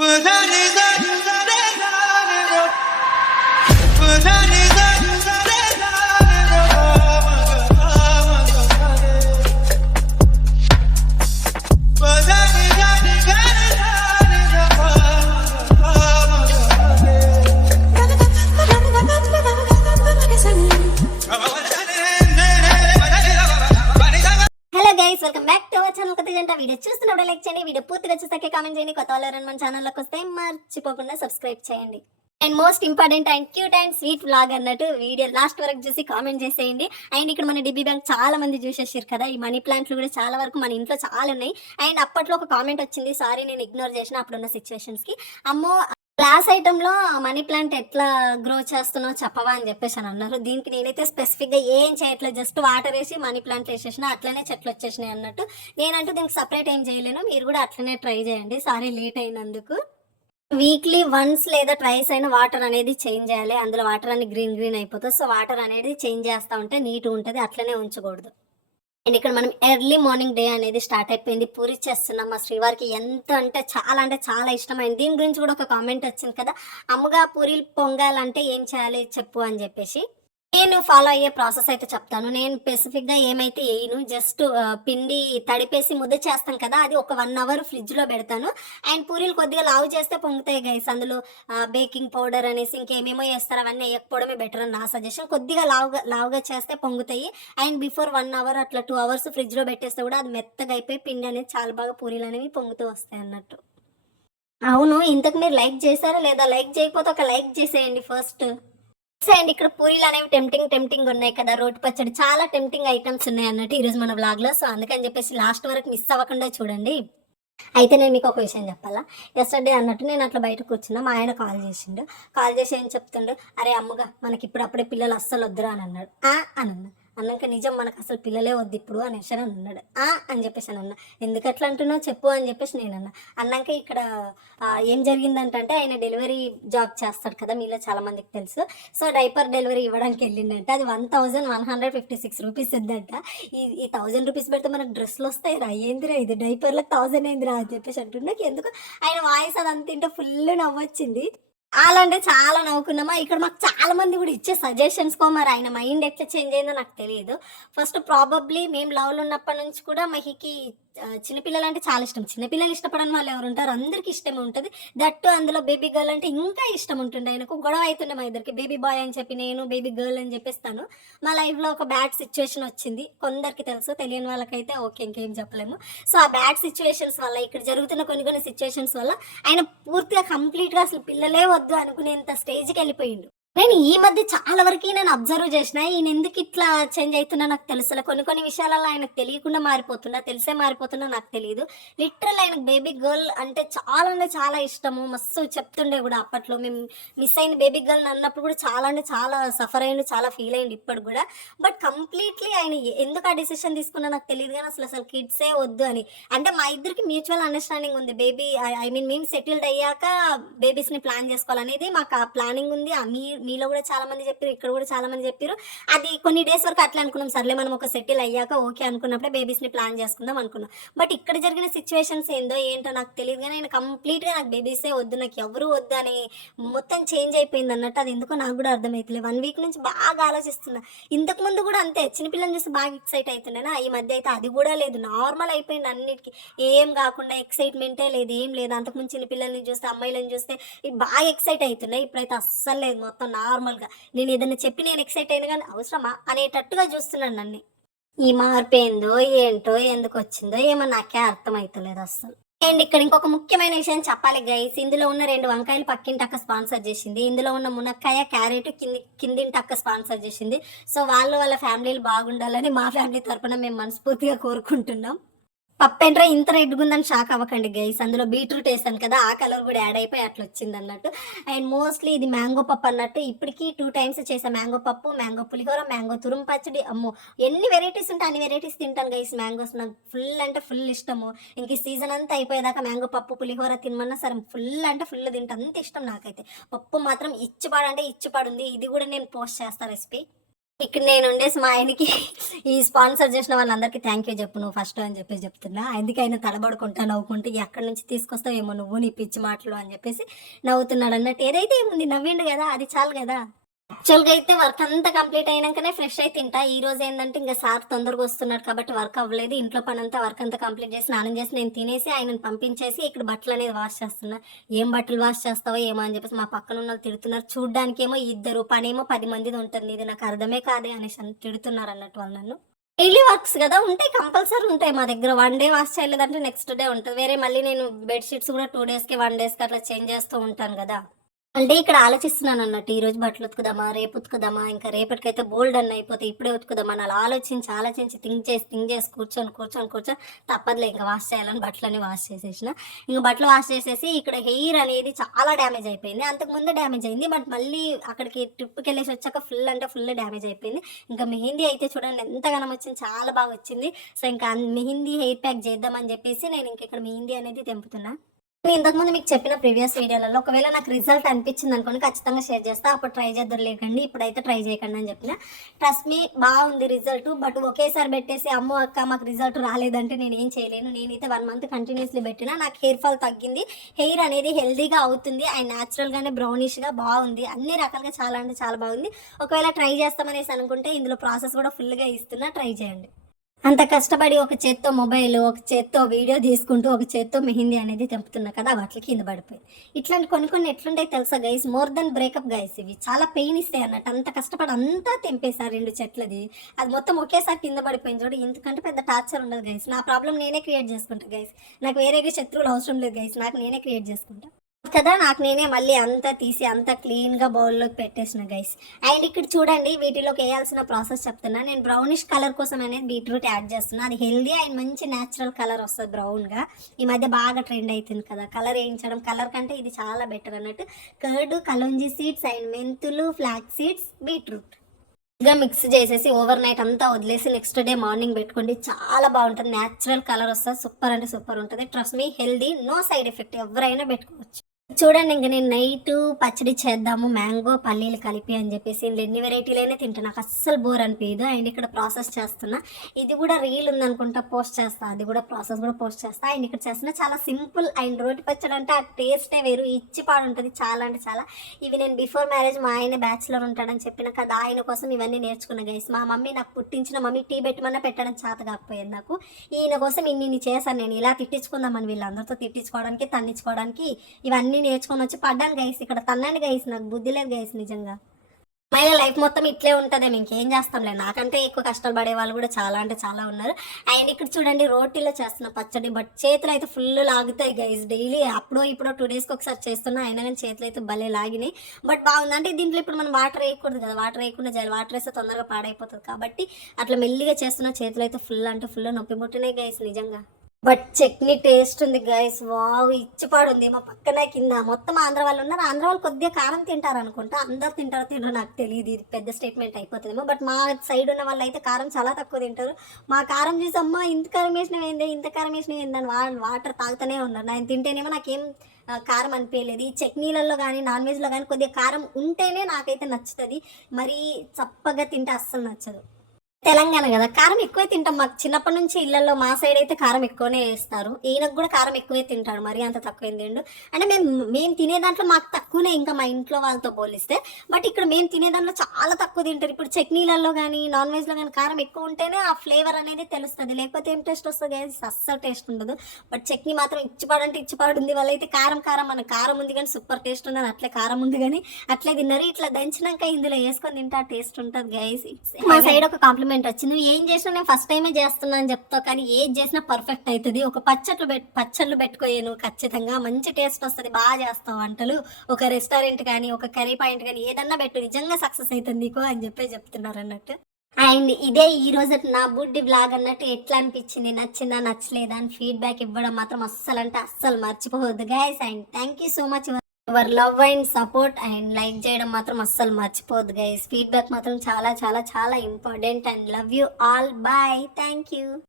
But that is చూసాకే comment చేయండి. కొత్త వాళ్ళు ఎవరైనా మన ఛానల్లోకి వస్తే మర్చిపోకుండా సబ్స్క్రైబ్ చేయండి. And most important and cute and sweet vlog అన్నట్టు వీడియో లాస్ట్ వరకు చూసి కామెంట్ చేసేయండి. అండ్ ఇక్కడ మన డిబీ బ్యాంక్ చాలా మంది చూసేసారు కదా ఈ మనీ ప్లాంట్లు కూడా చాలా వరకు మన ఇంట్లో చాలా ఉన్నాయి. అండ్ అప్పట్లో ఒక కామెంట్ వచ్చింది సారీ నేను ఇగ్నోర్ చేసిన అప్పుడున్న సిచ్యువేషన్స్కి అమ్మో క్లాస్ ఐటెంలో మనీ ప్లాంట్ ఎట్లా గ్రో చేస్తున్నావు చెప్పవా అని చెప్పేసి అని అన్నారు. దీనికి నేనైతే స్పెసిఫిక్గా ఏం చేయట్లేదు. జస్ట్ వాటర్ వేసి మనీ ప్లాంట్ వేసేసిన అట్లనే చెట్లు వచ్చేసినాయి అన్నట్టు. నేనంటూ దీనికి సపరేట్ ఏం చేయలేను. మీరు కూడా అట్లనే ట్రై చేయండి. సారీ లేట్ అయినందుకు. వీక్లీ వన్స్ లేదా ట్రైస్ అయినా వాటర్ అనేది చేంజ్ చేయాలి. అందులో వాటర్ అనేది గ్రీన్ గ్రీన్ అయిపోతుంది సో వాటర్ అనేది చేంజ్ చేస్తూ ఉంటే నీట్ ఉంటుంది. అట్లనే ఉంచకూడదు. అండ్ ఇక్కడ మనం ఎర్లీ మార్నింగ్ డే అనేది స్టార్ట్ అయిపోయింది. పూరి చేస్తున్నాం. మా శ్రీవారికి ఎంత అంటే చాలా అంటే చాలా ఇష్టమైంది. దీని గురించి కూడా ఒక కామెంట్ వచ్చింది కదా. అమ్మగా పూరీలు పొంగాలంటే ఏం చేయాలి చెప్పు అని చెప్పేసి. నేను ఫాలో అయ్యే ప్రాసెస్ అయితే చెప్తాను. నేను స్పెసిఫిక్గా ఏమైతే వేయను జస్ట్ పిండి తడిపేసి ముద్ద చేస్తాం కదా అది ఒక వన్ అవర్ ఫ్రిడ్జ్లో పెడతాను. అండ్ పూరీలు కొద్దిగా లావు చేస్తే పొంగుతాయి గైస్ అందులో బేకింగ్ పౌడర్ అనేసి ఇంకేమేమో వేస్తారు అవన్నీ వేయకపోవడమే బెటర్ అని నా సజెషన్ కొద్దిగా లావుగా లావుగా చేస్తే పొంగుతాయి. అండ్ బిఫోర్ వన్ అవర్ అట్లా టూ అవర్స్ ఫ్రిడ్జ్లో పెట్టేస్తే కూడా అది మెత్తగా అయిపోయి పిండి అనేది చాలా బాగా పూరీలు అనేవి పొంగుతూ వస్తాయి అన్నట్టు. అవును ఇంతకు మీరు లైక్ చేశారా లేదా? లైక్ చేయకపోతే ఒక లైక్ చేసేయండి ఫస్ట్ అండ్ ఇక్కడ పూరీలు అనేవి టెంప్టింగ్ టెంప్టింగ్ ఉన్నాయి కదా రోటి పచ్చడి. చాలా టెంప్టింగ్ ఐటమ్స్ ఉన్నాయి అన్నట్టు ఈరోజు మన vlog లో. సో అందుకని చెప్పేసి లాస్ట్ వరకు మిస్ అవ్వకుండా చూడండి. అయితే నేను మీకు ఒక విషయం చెప్పాలా? ఎస్టర్డే అన్నట్టు నేను అట్లా బయట కూర్చున్నా మా ఆయన కాల్ చేసిండు. కాల్ చేసి ఏం చెప్తుండు? అరే అమ్మగా మనకి ఇప్పుడు అప్పుడే పిల్లలు అస్సలు వద్దురా అని అన్నాడు. ఆ అని అన్నాడు అన్నాక నిజం మనకు అసలు పిల్లలే వద్దు ఇప్పుడు అనేసి అని అన్నాడు. ఆ అని చెప్పేసి అని అన్నా. ఎందుకు అట్లా అంటున్నావు? చెప్పు అని చెప్పేసి నేను అన్నా. అన్నాక ఇక్కడ ఏం జరిగిందంటే ఆయన డెలివరీ జాబ్ చేస్తాడు కదా మీలో చాలా మందికి తెలుసు. సో డైపర్ డెలివరీ ఇవ్వడానికి వెళ్ళిండంట. అది one thousand one hundred fifty six rupees ఇద్దంట. ఈ ఈ థౌజండ్ రూపీస్ పెడితే మనకు డ్రెస్సులు వస్తాయి రా. ఏందిరా ఇది? డైపర్లకు థౌజండ్ అయిందిరా అని చెప్పేసి అంటున్నాక ఎందుకు? ఆయన వాయిస్ అది అంత ఫుల్ నవ్వొచ్చింది. చాలా అంటే చాలా నవ్వుకున్నామా? ఇక్కడ మాకు చాలా మంది కూడా ఇచ్చే సజెషన్స్ కో మరి ఆయన మైండ్ ఎట్లా చేంజ్ అయిందో నాకు తెలియదు. ఫస్ట్ ప్రాబబ్లీ మేము లవ్లో ఉన్నప్పటి నుంచి కూడా మహికి చిన్నపిల్లలు అంటే చాలా ఇష్టం. చిన్నపిల్లలు ఇష్టపడని వాళ్ళు ఎవరు ఉంటారు అందరికి ఇష్టమే ఉంటుంది. దట్టు అందులో బేబీ గర్ల్ అంటే ఇంకా ఇష్టం ఉంటుండే ఆయనకు గొడవ అవుతుండే మా ఇద్దరికి. బేబీ బాయ్ అని చెప్పి నేను బేబీ గర్ల్ అని చెప్పేస్తాను. మా లైఫ్లో ఒక బ్యాడ్ సిచ్యువేషన్ వచ్చింది. కొందరికి తెలుసు తెలియని వాళ్ళకైతే ఓకే ఇంకేం చెప్పలేము. సో ఆ బ్యాడ్ సిచ్యువేషన్స్ వల్ల ఇక్కడ జరుగుతున్న కొన్ని కొన్ని సిచ్యువేషన్స్ వల్ల ఆయన పూర్తిగా కంప్లీట్గా అసలు పిల్లలే వద్దు అనుకునేంత స్టేజ్కి వెళ్ళిపోయిండు. నేను ఈ మధ్య చాలా వరకు నేను అబ్జర్వ్ చేసిన ఈయన ఎందుకు ఇట్లా చేంజ్ అవుతున్నా నాకు తెలుసులే. కొన్ని కొన్ని విషయాలలో ఆయనకు తెలియకుండా మారిపోతున్నా తెలిసే మారిపోతున్నా నాకు తెలియదు లిటరల్ ఆయనకు బేబీ గర్ల్ అంటే చాలా అంటే చాలా ఇష్టము. మస్తు చెప్తుండే కూడా అప్పట్లో. మేము మిస్ అయిన బేబీ గర్ల్ అన్నప్పుడు కూడా చాలా అంటే చాలా సఫర్ అయ్యిండు చాలా ఫీల్ అయ్యిండు ఇప్పుడు కూడా. బట్ కంప్లీట్లీ ఆయన ఎందుకు ఆ డిసిషన్ తీసుకున్నా నాకు తెలియదు కానీ అసలు అసలు కిడ్సే వద్దు అని. అంటే మా ఇద్దరికి మ్యూచువల్ అండర్స్టాండింగ్ ఉంది. బేబీ ఐ మీన్ మేము సెటిల్డ్ అయ్యాక బేబీస్ని ప్లాన్ చేసుకోవాలనేది మాకు ఆ ప్లానింగ్ ఉంది. ఆ మీ మీలో కూడా చాలా మంది చెప్పారు ఇక్కడ కూడా చాలా మంది చెప్పారు అది కొన్ని డేస్ వరకు అట్లా అనుకున్నాం. సర్లే మనం ఒక సెటిల్ అయ్యాక ఓకే అనుకున్నప్పుడే బేబీస్ని ప్లాన్ చేసుకుందాం అనుకున్నాం. బట్ ఇక్కడ జరిగిన సిచ్యువేషన్స్ ఏందో ఏంటో నాకు తెలియదు కానీ నేను కంప్లీట్గా నాకు బేబీసే వద్దు నాకు ఎవరు వద్దు అని మొత్తం చేంజ్ అయిపోయింది అన్నట్టు అది ఎందుకో నాకు కూడా అర్థమవుతుంది వన్ వీక్ నుంచి బాగా ఆలోచిస్తున్నా. ఇంతకు ముందు కూడా అంతే చిన్నపిల్లని చూసి బాగా ఎక్సైట్ అవుతుండేనా ఈ మధ్య అయితే అది కూడా లేదు. నార్మల్ అయిపోయింది అన్నిటికీ. ఏం కాకుండా ఎక్సైట్మెంటే లేదు ఏం లేదు. అంతకుముందు చిన్నపిల్లల్ని చూస్తే అమ్మాయిలను చూస్తే బాగా ఎక్సైట్ అవుతున్నాయి. ఇప్పుడైతే అస్సలు లేదు. మొత్తం నార్మల్గా. నేను ఏదైనా చెప్పి నేను ఎక్సైట్ అయినా కానీ అవసరమా? అనేటట్టుగా చూస్తున్నాను నన్ను. ఈ మార్పు ఏందో ఏంటో ఎందుకు వచ్చిందో ఏమో నాకే అర్థమవుతలేదు అసలు అండ్ ఇక్కడ ఇంకొక ముఖ్యమైన విషయం చెప్పాలి గైస్. ఇందులో ఉన్న రెండు వంకాయలు పక్కింటక్క స్పాన్సర్ చేసింది. ఇందులో ఉన్న మునక్కాయ క్యారెట్ కింది కిందింటక్క స్పాన్సర్ చేసింది. సో వాళ్ళు వాళ్ళ ఫ్యామిలీలు బాగుండాలని మా ఫ్యామిలీ తరఫున మేము మనస్ఫూర్తిగా కోరుకుంటున్నాం. పప్పు ఇంత రెడ్గా ఉందని షాక్ అవ్వకండి గైస్ అందులో బీట్రూట్ వేసాను కదా ఆ కలర్ కూడా యాడ్ అయిపోయి అట్లా వచ్చింది అన్నట్టు. అండ్ మోస్ట్లీ ఇది మ్యాంగో పప్పు అన్నట్టు. ఇప్పటికీ టూ టైమ్స్ చేసా మ్యాంగో పప్పు మ్యాంగో పులిహోర మ్యాంగో తురుము పచ్చడి. అమ్మో ఎన్ని వెరైటీస్ ఉంటాయి అన్ని వెరైటీస్ తింటాను గైస్ మ్యాంగోస్ నాకు ఫుల్ అంటే ఫుల్ ఇష్టము. ఇంక ఈ సీజన్ అంతా అయిపోయేదాకా మ్యాంగో పప్పు పులిహోర తినమన్నా సరే ఫుల్ అంటే ఫుల్ తింటాను అంత ఇష్టం నాకైతే. పప్పు మాత్రం ఇచ్చిపాడు అంటే ఇచ్చిపాడుంది ఇది కూడా నేను పోస్ట్ చేస్తాను రెసిపీ ఇక్కడ నేను ఉండేసి మా ఆయనకి ఈ స్పాన్సర్ చేసిన వాళ్ళందరికీ థ్యాంక్ యూ చెప్పు నువ్వు ఫస్ట్ అని చెప్పేసి చెప్తున్నా. అందుకే ఆయన తడబడుకుంటా నవ్వుకుంటూ ఎక్కడి నుంచి తీసుకొస్తావు ఏమో నువ్వు నీ పిచ్చి మాటలు అని చెప్పేసి నవ్వుతున్నాడు అన్నట్టు. ఏదైతే ఏముంది నవ్విండు కదా అది చాలు కదా. యాక్చువల్గా అయితే వర్క్ అంతా కంప్లీట్ అయినాకనే ఫ్రెష్ అయి తింటా. ఈ రోజు ఏంటంటే ఇంకా సార్ తొందరగా వస్తున్నాడు కాబట్టి వర్క్ అవ్వలేదు. ఇంట్లో పని అంతా వర్క్ అంతా కంప్లీట్ చేసి స్నానం చేసి నేను తినేసి ఆయనను పంపించేసి ఇక్కడ బట్టలు అనేది వాష్ చేస్తున్నా. ఏం బట్టలు వాష్ చేస్తావో ఏమో అని చెప్పేసి మా పక్కన ఉన్న వాళ్ళు తిడుతున్నారు. చూడ్డానికి ఏమో ఇద్దరు పనేమో పది మందిది ఉంటుంది. ఇది నాకు అర్థమే కాదే అనేసి తిడుతున్నారు అన్నట్టు వాళ్ళు నన్ను. డైలీ వర్క్స్ కదా ఉంటాయి కంపల్సరీ ఉంటాయి మా దగ్గర. వన్ డే వాష్ చేయలేదంటే నెక్స్ట్ డే ఉంటుంది. వేరే మళ్ళీ నేను బెడ్షీట్స్ కూడా టూ డేస్కి వన్ డేస్కి అట్లా చేంజ్ చేస్తూ ఉంటాను కదా. అంటే ఇక్కడ ఆలోచిస్తున్నాను అన్నట్టు ఈ రోజు బట్టలు ఉతుకుదామా రేపు ఉతుకుదామా ఇంకా రేపటికైతే బోల్డ్ అన్న అయిపోతే ఇప్పుడే ఉతుకుదామా అని అలా ఆలోచించి ఆలోచించి థింక్ చేసి థింక్ చేసి కూర్చొని కూర్చొని కూర్చొని తప్పదులే ఇంకా వాష్ చేయాలని బట్టలన్నీ వాష్ చేసేసిన. ఇంకా బట్టలు వాష్ చేసేసి ఇక్కడ హెయిర్ అనేది చాలా డ్యామేజ్ అయిపోయింది. అంతకు ముందు డ్యామేజ్ అయింది బట్ మళ్ళీ అక్కడికి ట్రిప్కి వెళ్ళేసి వచ్చాక ఫుల్ అంటే ఫుల్ డ్యామేజ్ అయిపోయింది. ఇంకా మెహందీ అయితే చూడండి ఎంతగానో వచ్చింది చాలా బాగా వచ్చింది. సో ఇంకా మెహందీ హెయిర్ ప్యాక్ చేద్దామని చెప్పేసి నేను ఇంకా ఇక్కడ మెహందీ అనేది తెంపుతున్నాను నేను ఇంతకుముందు మీకు చెప్పిన ప్రీవియస్ వీడియోలలో ఒకవేళ నాకు రిజల్ట్ అనిపించింది అనుకోని ఖచ్చితంగా షేర్ చేస్తా. అప్పుడు ట్రై చేద్దరు లేకండి ఇప్పుడైతే ట్రై చేయకండి అని చెప్పిన. ట్రస్ట్ మీ బాగుంది రిజల్ట్. బట్ ఒకేసారి పెట్టేసి అమ్మో అక్క మాకు రిజల్ట్ రాలేదంటే నేను ఏం చేయలేను. నేనైతే వన్ మంత్ కంటిన్యూస్లీ పెట్టినా నాకు హెయిర్ ఫాల్ తగ్గింది. హెయిర్ అనేది హెల్దీగా అవుతుంది. అండ్ న్యాచురల్గానే బ్రౌనిష్గా బాగుంది. అన్ని రకాలుగా చాలా అంటే చాలా బాగుంది. ఒకవేళ ట్రై చేస్తామనేసి అనుకుంటే ఇందులో ప్రాసెస్ కూడా ఫుల్గా ఇస్తున్నా. ట్రై చేయండి. అంత కష్టపడి ఒక చేత్తో మొబైల్ ఒక చేత్తో వీడియో తీసుకుంటూ ఒక చేత్తో మెహిందీ అనేది తెంపుతున్నా కదా వాటికి కింద పడిపోయి ఇట్లాంటి కొన్ని కొన్ని ఎట్లుంటాయి తెలుసా guys more then breakup guys ఇవి. చాలా పెయిన్ ఇస్తాయి అన్నట్టు. అంత కష్టపడి అంతా తెంపేశారు రెండు చెట్లది. అది మొత్తం ఒకేసారి కింద పడిపోయింది చూడు. ఇంతకంటే పెద్ద టార్చర్ ఉండదు గైస్ నా ప్రాబ్లం నేనే క్రియేట్ చేసుకుంటా గైస్ నాకు వేరేగా శత్రువులు అవసరం లేదు గైస్ నాకు నేనే క్రియేట్ చేసుకుంటా. కదా నాకు నేనే మళ్ళీ అంతా తీసి అంతా క్లీన్గా బౌల్లోకి పెట్టేసిన గైస్ అండ్ ఇక్కడ చూడండి వీటిలోకి వేయాల్సిన ప్రాసెస్ చెప్తున్నా. నేను బ్రౌనిష్ కలర్ కోసం అనేది బీట్రూట్ యాడ్ చేస్తున్నా. అది హెల్దీ అండ్ మంచి న్యాచురల్ కలర్ వస్తుంది బ్రౌన్గా ఈ మధ్య బాగా ట్రెండ్ అవుతుంది కదా. కలర్ వేయించడం కలర్ కంటే ఇది చాలా బెటర్ అన్నట్టు. కర్డ్ కలోంజీ సీడ్స్ అండ్ మెంతులు ఫ్లాక్ సీడ్స్ బీట్రూట్ గా మిక్స్ చేసేసి ఓవర్ నైట్ అంతా వదిలేసి నెక్స్ట్ డే మార్నింగ్ పెట్టుకోండి. చాలా బాగుంటుంది. న్యాచురల్ కలర్ వస్తుంది. సూపర్ అంటే సూపర్ ఉంటుంది. Trust me healthy no side effect ఎవరైనా పెట్టుకోవచ్చు. చూడండి ఇంక నేను నైట్ పచ్చడి చేద్దాము మ్యాంగో పల్లీలు కలిపి అని చెప్పేసి ఇందులో ఎన్ని వెరైటీలైనా తింటా. నాకు అస్సలు బోర్ అనిపించదు అండ్ ఇక్కడ ప్రాసెస్ చేస్తున్నా. ఇది కూడా రీల్ ఉందనుకుంటా పోస్ట్ చేస్తా. అది కూడా ప్రాసెస్ కూడా పోస్ట్ చేస్తా. అండ్ ఇక్కడ చేస్తున్నా చాలా సింపుల్ అండ్ రోటి పచ్చడి అంటే ఆ టేస్టే వేరు. ఇచ్చి పాడు ఉంటుంది చాలా అంటే చాలా. ఇవి నేను బిఫోర్ మ్యారేజ్ మా ఆయన బ్యాచులర్ ఉంటాడని చెప్పిన కదా ఆయన కోసం ఇవన్నీ నేర్చుకున్నా గైస్ మా మమ్మీ నాకు పుట్టించిన మమ్మీ టీ పెట్టమన్నా పెట్టడం చేత కాకపోయింది నాకు. ఈయన కోసం ఇన్ని చేశాను నేను. ఇలా తిట్టించుకుందామని వీళ్ళందరితో తిట్టించుకోవడానికి తన్నించుకోవడానికి ఇవన్నీ నేర్చుకొని వచ్చి పడ్డాను గైస్ ఇక్కడ తన్నాను గైస్ నాకు బుద్ధి లేదు గైస్ నిజంగా. మహిళ లైఫ్ మొత్తం ఇట్లే ఉంటుంది. ఇంకేం చేస్తాంలే. నాకంటే ఎక్కువ కష్టాలు పడే వాళ్ళు కూడా చాలా అంటే చాలా ఉన్నారు. అండ్ ఇక్కడ చూడండి రోటీలో చేస్తున్న పచ్చడి బట్ చేతులు అయితే ఫుల్ లాగుతాయి గైస్ డైలీ అప్పుడో ఇప్పుడో టూ డేస్కి ఒకసారి చేస్తున్నా అయినా కానీ చేతులు అయితే భలే లాగినాయి. బట్ బాగుంది. అంటే దీంట్లో ఇప్పుడు మనం వాటర్ వేయకూడదు కదా. వాటర్ వేయకుండా చేయాలి వాటర్ వేస్తే తొందరగా పాడైపోతుంది కాబట్టి అట్లా మెల్లిగా చేస్తున్న చేతులు అయితే ఫుల్ అంటే ఫుల్ నొప్పి ముట్టినాయి గైస్ నిజంగా. బట్ చట్నీ టేస్ట్ ఉంది గైస్ వావ్ ఇచ్చిపాడు ఉంది మా పక్కన కింద మొత్తం ఆంధ్ర వాళ్ళు ఉన్నారు. ఆంధ్ర వాళ్ళు కొద్దిగా కారం తింటారు అనుకుంటా అందరు తింటారో తింటారు నాకు తెలియదు ఇది పెద్ద స్టేట్మెంట్ అయిపోతుందేమో. బట్ మా సైడ్ ఉన్న వాళ్ళు అయితే కారం చాలా తక్కువ తింటారు. మా కారం చూసి అమ్మ ఇంత కారం వేసినవి ఏంది? ఇంత కారం వేసినవి ఏందని వాళ్ళు వాటర్ తాగుతూనే ఉన్నారు. నేను తింటేనేమో నాకేం కారం అనిపించలేదు. ఈ చట్నీలలో కానీ నాన్ వెజ్లో కానీ కొద్దిగా కారం ఉంటేనే నాకైతే నచ్చుతుంది. మరీ చప్పగా తింటే అస్సలు నచ్చదు. తెలంగాణ కదా. కారం ఎక్కువే తింటాం. మాకు చిన్నప్పటి నుంచి ఇళ్ళలో మా సైడ్ అయితే కారం ఎక్కువనే వేస్తారు. ఈయనకు కూడా కారం ఎక్కువే తింటాడు. మరి అంత తక్కువ తిండు. అంటే మేము మేము తినే దాంట్లో మాకు తక్కువనే ఇంకా మా ఇంట్లో వాళ్ళతో పోలిస్తే. బట్ ఇక్కడ మేము తినే దాంట్లో చాలా తక్కువ తింటారు. ఇప్పుడు చట్నీలలో కానీ నాన్ వెజ్లో కానీ కారం ఎక్కువ ఉంటేనే ఆ ఫ్లేవర్ అనేది తెలుస్తుంది. లేకపోతే ఏం టేస్ట్ వస్తుంది guys? అస్సలు టేస్ట్ ఉండదు. బట్ చట్నీ మాత్రం ఇచ్చిపాడంటే ఇచ్చిపాడు ఉంది వాళ్ళైతే కారం కారం మన కారం ఉంది కానీ సూపర్ టేస్ట్ ఉందని అట్లే కారం ఉంది కానీ అట్లే తిన్నారు. ఇట్లా దంచినాక ఇందులో వేసుకొని తింటే టేస్ట్ ఉంటుంది గైస్ మా సైడ్ ఒక కాంప్లిమెంట్ వచ్చింది. నువ్వు ఏం చేసినా నేను ఫస్ట్ టైమే చేస్తున్నా అని చెప్తావు కానీ ఏది చేసినా పర్ఫెక్ట్ అవుతుంది ఒక పచ్చట్లు పెట్ పచ్చళ్ళు పెట్టుకోయే నువ్వు ఖచ్చితంగా. మంచి టేస్ట్ వస్తుంది. బాగా చేస్తావు వంటలు. ఒక ఒక రెస్టారెంట్ కానీ ఒక కర్రీ పాయింట్ కానీ ఏదన్నా పెట్టు నిజంగా సక్సెస్ అవుతుంది నీకు అని చెప్పి చెప్తున్నారు అన్నట్టు. అండ్ ఇదే ఈ రోజు నా బుడ్డి బ్లాగ్ అన్నట్టు ఎట్లా అనిపించింది నచ్చిందా నచ్చలేదా అని ఫీడ్బ్యాక్ ఇవ్వడం మాత్రం అస్సలు అంటే అస్సలు మర్చిపోవద్దు guys and thank you so much your love and support and like చేయడం మాత్రం అస్సలు మర్చిపోవద్దు గైస్ ఫీడ్బ్యాక్ మాత్రం చాలా చాలా చాలా important and love you all bye thank you